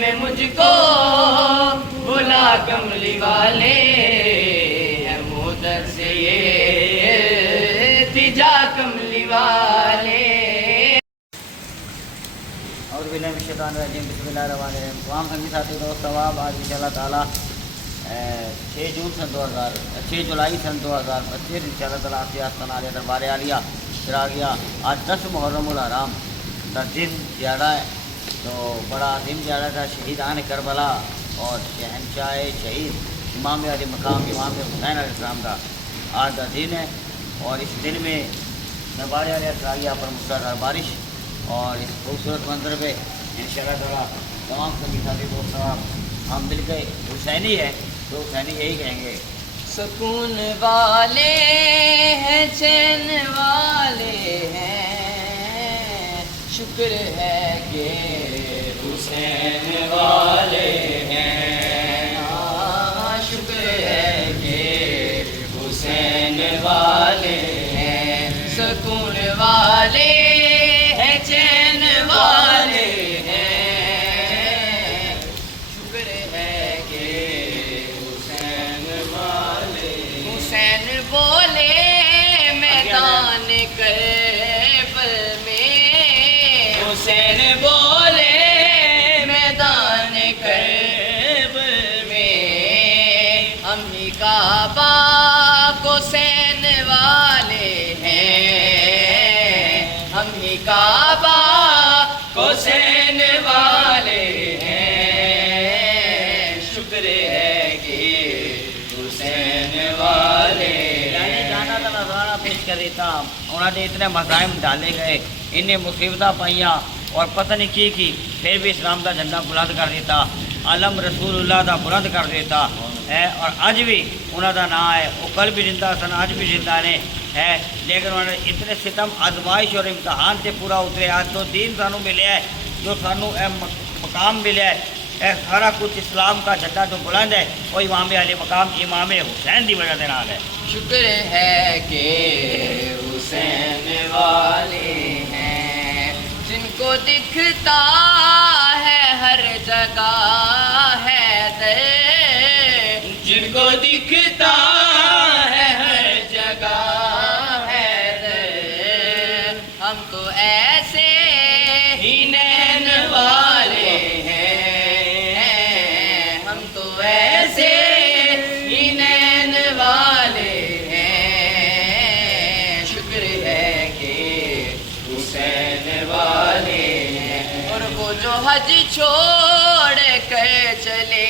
میں مجھ کو بلا کملی والے، ہے مدر سے یہ تجا کملی والے۔ اور باللہ من الشیطان الرجیم، بسم اللہ الرحمن الرحیم۔ تمام سنگی ساتھی دوست ثواب آج انشاءاللہ تعالیٰ 6 جولائی سن 2025 انشاءاللہ تعالیٰ آپ کی آستانہ عالیہ دربار عالیہ چراغیہ آج 10 محرم الحرام کا دن دیہڑا ہے، تو بڑا عظیم دیہڑا تھا شہیدان کربلا اور شہنشاہ شہید امام علی مقام امام حسین علیہ السلام کا آج کا دن ہے، اور اس دن میں دربار عالیہ چراغیہ پر مسلسل بارش اور اس خوبصورت منظر پہ انشاءاللہ تعالیٰ تمام سبھی ساتھی دوست ہم مل کے حسینی ہے تو حسینی یہی کہیں گے، سکون والے ہیں چین والے ہیں، شکر ہے کہ حسین والے ہیں، شکر ہے کہ حسین والے ہیں، سکون والے ہیں چین والے ہیں، شکر ہے کہ حسین والے۔ حسین بولے میدان کربل میں، حسین بولے میدان کربل میں، ہم ہی کعبہ کو حسین والے ہیں، ہم ہی کعبہ کو حسین والے ہیں، شکر ہے کہ حسین والے یعنی جانا تو نظارہ پیش کر دیتا، انہوں نے اتنے مظاہم ڈالے گئے، انہیں مصیبتیں پائیاں اور پتہ نہیں کی پھر بھی اسلام کا جھنڈا بلند کر دیتا، علم رسول اللہ کا بلند کر دیتا ہے، اور اج بھی انہوں کا نام ہے، وہ کل بھی زندہ سن اج بھی زندہ نے ہے، لیکن انہوں نے اتنے ستم آزمائش اور امتحان سے پورا اترے، آج تو دین سانو ملے ہے، جو سانو مقام ملے ہے، اے سارا کچھ اسلام کا جھنڈا جو بلند ہے وہ امام علی مقام امام حسین کی وجہ سے نال ہے۔ شکر ہے کہ حسین والے ہیں، جن کو دکھتا ہے ہر جگہ ہے در، جن کو دکھتا ہے ہر جگہ ہے در، ہم تو ایسے ہی نین والے ہیں، ہم تو ایسے ہی نین والے ہیں، شکر ہے کہ حسین والے ہیں۔ اور وہ جو حج چھوڑ کر چلے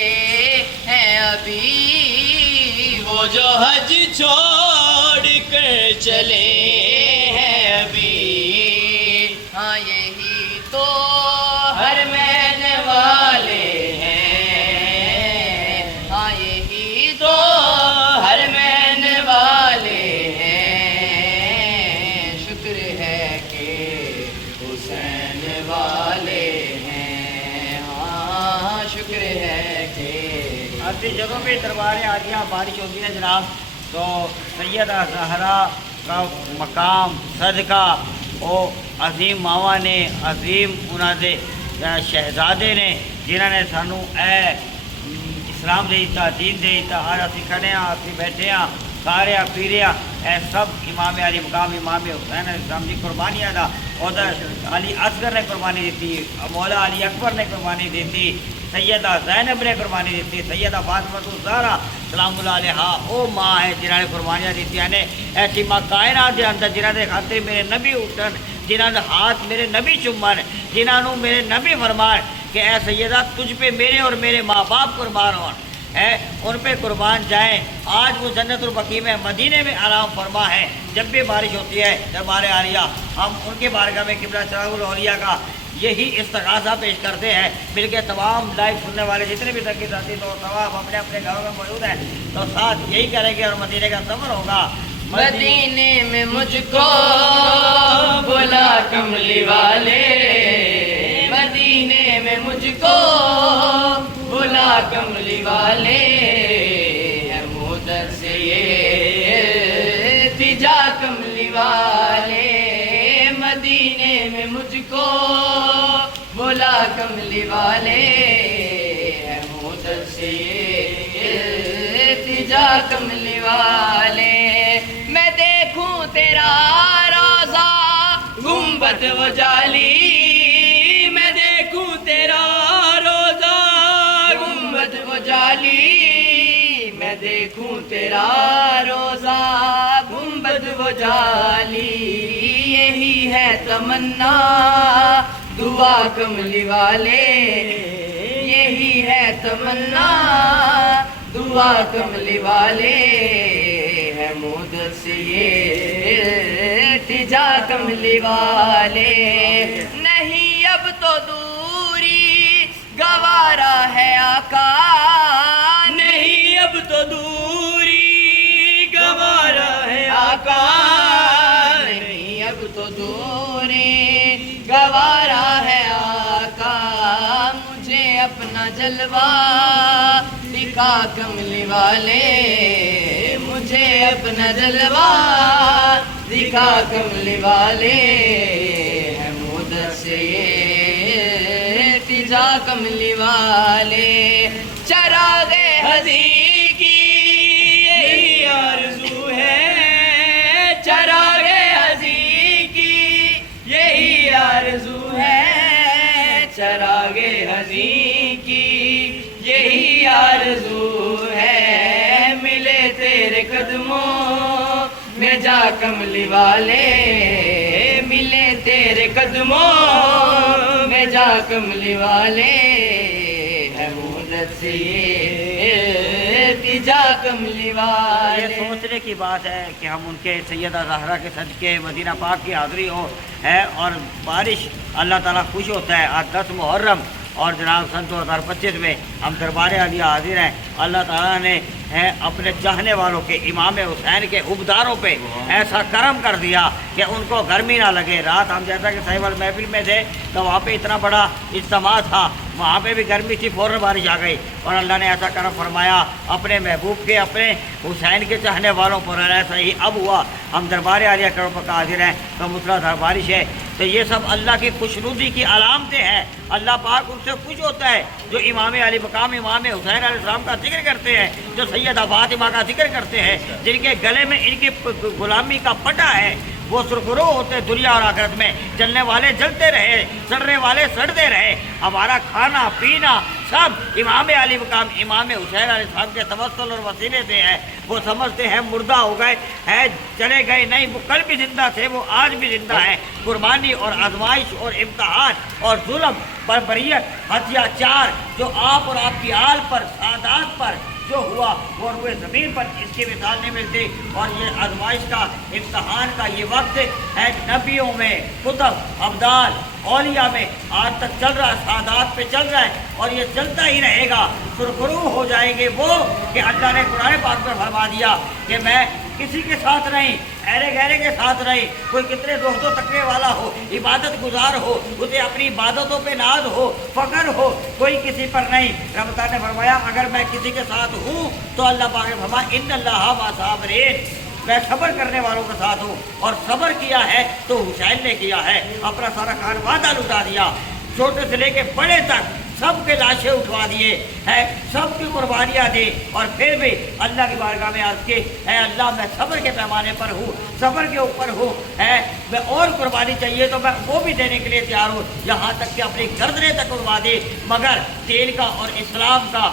ہیں ابھی، وہ جو حج چھوڑ کر چلے ہیں ابھی، ہاں یہی تو حرمین والے ہیں، ہاں یہی تو حرمین والے ہیں، شکر ہے کہ حسین والے ہیں، ہاں شکر ہے کہ۔ ابھی جگہوں پہ دربار عالیہ بارش ہوتی ہے جناب، تو سیدہ زہرا کا مقام صدقہ وہ عظیم ماوا نے، عظیم انہوں دے شہزادے نے، جنہوں نے سانو اے اسلام دے دیتا، دین دے دیتا، آج اسی کھڑے ہیں، اسی بیٹھے ہیں، کھا رہے ہیں، پی رہے ہیں، اے سب امام علی مقام امام حسین علیہ السلام کی قربانیاں دا، ادھر علی اصغر نے قربانی دیتی، مولا علی اکبر نے قربانی دیتی، سیدہ زینب نے قربانی دیتی، سیدہ فاطمہ الزہرا سلام اللہ علیہا او ماں ہے جنہوں نے قربانیاں دیتی نے، ایسی ماں کائنات کے اندر جنہوں نے خاطر میرے نبی اٹھن، جنہوں نے ہاتھ میرے نبی چومن، جنہوں میرے نبی فرمان کہ اے سیدہ تجھ پہ میرے اور میرے ماں باپ قربان ہوں، ہے ان پہ قربان جائیں۔ آج وہ جنت البقیع میں مدینے میں آرام فرما ہے، جب بھی بارش ہوتی ہے دربار عالیہ ہم ان کے بارگاہ میں قبلہ چراغ الاولیاء کا یہی استغاثہ پیش کرتے ہیں، مل کے تمام لائیو سننے والے جتنے بھی سنگی ساتھی تو تمام اپنے اپنے گھروں میں موجود ہیں، تو ساتھ یہی کریں گے اور مدینے کا سفر ہوگا۔ مدینے میں مجھ کو بلا کملی والے، مدینے میں مجھ کو بلا کملی والے، ہے مدر سے یہ تجا کملی والے، مدینے میں مجھ کو بلا کملی والے۔ تجا کملی والے. میں دیکھوں تیرا روزہ گنبد و جالی، میں دیکھوں تیرا روزہ گنبد و جالی، میں دیکھوں تیرا روزہ گنبد و جالی. یہی ہے تمنا دعا کملی والے، یہی ہے تمنا دعا کملی والے. ہے مدت سے یہ تجا کملی والے. نہیں اب تو دوری گوارا ہے آقا، نہیں اب تو دوری گوارا ہے آقا، نہیں اب تو دوری گوارا ہے آقا. مجھے اپنا جلوہ دکھا کملی والے، مجھے اپنا جلوہ دکھا کملی والے. ہے مدت سے یہ تجا کملی والے. چراغ ہزی کی یہی آرزو ہے، چراغ ہزی کی یہی آرزو ہے، چراغ ہزی کی یہی آرزو ہے. ملے تیرے قدموں میں جا کملی والے، ملے تیرے قدموں میں جا کملی والے. ہے مدت سے یہ تجا کملی والے. یہ سوچنے کی بات ہے کہ ہم ان کے سیدہ زہرا کے صدقے مدینہ پاک کی حاضری ہو ہے، اور بارش اللہ تعالیٰ خوش ہوتا ہے. آج 10 محرم اور جناب سن 2025 میں ہم دربار عالیہ حاضر ہیں. اللہ تعالیٰ نے اپنے چاہنے والوں کے امام حسین کے عبداروں پہ ایسا کرم کر دیا کہ ان کو گرمی نہ لگے. رات ہم جیسا کہ صاحب المحفل میں تھے تو وہاں پہ اتنا بڑا اجتماع تھا، وہاں پہ بھی گرمی تھی، فوراً بارش آ گئی اور اللہ نے ایسا کرم فرمایا اپنے محبوب کے، اپنے حسین کے چاہنے والوں پر. ایسا ہی اب ہوا. ہم دربار عالیہ کروڑ کا حاضر ہیں تو مسلسل بارش ہے. تو یہ سب اللہ کی خوشنودی کی علامتیں ہیں. اللہ پاک ان سے خوش ہوتا ہے جو امام علی مقام امام حسین علیہ السلام کا ذکر کرتے ہیں، جو سیدہ فاطمہ کا ذکر کرتے ہیں، جن کے گلے میں ان کی غلامی کا پٹا ہے. وہ سرخرو ہوتے دنیا اور آخرت میں. جلنے والے جلتے رہے، سڑنے والے سڑتے رہے. ہمارا کھانا پینا سب امام علی مقام امام حسین علیہ السلام کے توسل اور وسیلے سے ہے. وہ سمجھتے ہیں مردہ ہو گئے ہیں، چلے گئے نہیں، وہ کل بھی زندہ تھے، وہ آج بھی زندہ ہیں. قربانی اور آزمائش اور امتحان اور ظلم بربریت اتیاچار جو آپ اور آپ کی آل پر، سادات پر جو ہوا وہ روئے زمین پر اس کی مثال نہیں ملتی. اور یہ آزمائش کا، امتحان کا یہ وقت ہے، نبیوں میں، کتب، ابدال، اولیاء میں آج تک چل رہا ہے، سادات پہ چل رہا ہے اور یہ چلتا ہی رہے گا. سرخرو ہو جائیں گے وہ کہ اللہ نے قرآن پاک میں فرما دیا کہ میں کسی کے ساتھ نہیں، ایرے گہرے کے ساتھ نہیں. کوئی کتنے دوست و تقوی والا ہو، عبادت گزار ہو، اسے اپنی عبادتوں پہ ناز ہو، فخر ہو، کوئی کسی پر نہیں. رب تعالیٰ نے فرمایا اگر میں کسی کے ساتھ ہوں تو اللہ پاک نے فرمایا ان اللہ مع الصابرین، میں صبر کرنے والوں کے ساتھ ہوں. اور صبر کیا ہے تو حسین نے کیا ہے. اپنا سارا خانوادہ لٹا دیا، چھوٹے سے لے کے بڑے تک سب کے لاشیں اٹھوا دیے ہیں، سب کی قربانیاں دی. اور پھر بھی اللہ کی بارگاہ میں عرض کی اے اللہ میں صبر کے پیمانے پر ہوں، صبر کے اوپر ہوں، میں اور قربانی چاہیے تو میں وہ بھی دینے کے لیے تیار ہوں، یہاں تک کہ اپنی گردنیں تک قربا دی. مگر دین کا اور اسلام کا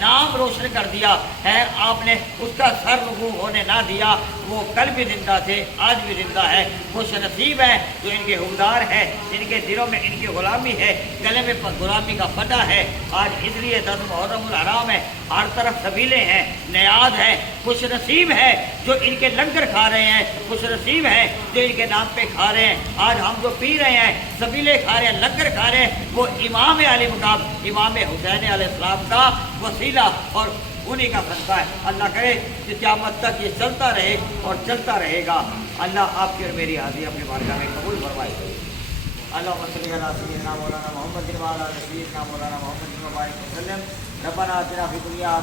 نام روشن کر دیا ہے آپ نے، اس کا سر رفو ہونے نہ دیا. وہ کل بھی زندہ تھے، آج بھی زندہ ہے. خوش نصیب ہے جو ان کے حقدار ہیں، جن کے دلوں میں ان کی غلامی ہے، گلے میں غلامی کا پٹا ہے. آج اس لیے 10 محرم الحرام ہے، ہر طرف سبیلے ہیں، نیاز ہے. خوش نصیب ہے جو ان کے لنگر کھا رہے ہیں، خوش نصیب ہے جو ان کے نام پہ کھا رہے ہیں. آج ہم جو پی رہے ہیں، سبیلے کھا رہے ہیں، لنگر کھا رہے ہیں، وہ امام علی مقام امام حسین علیہ السلام کا وسیلہ اور انہی کا صدقہ ہے. اللہ کرے کہ قیامت تک یہ چلتا رہے اور چلتا رہے گا. اللہ آپ کی اور میری حاضری اپنے بارگاہ میں قبول فرمائے. اللہم صلی علی سیدنا مولانا محمد وعلی آلِ سیدنا مولانا محمد وبارک وسلم. ربنا آتنا فی الدنیا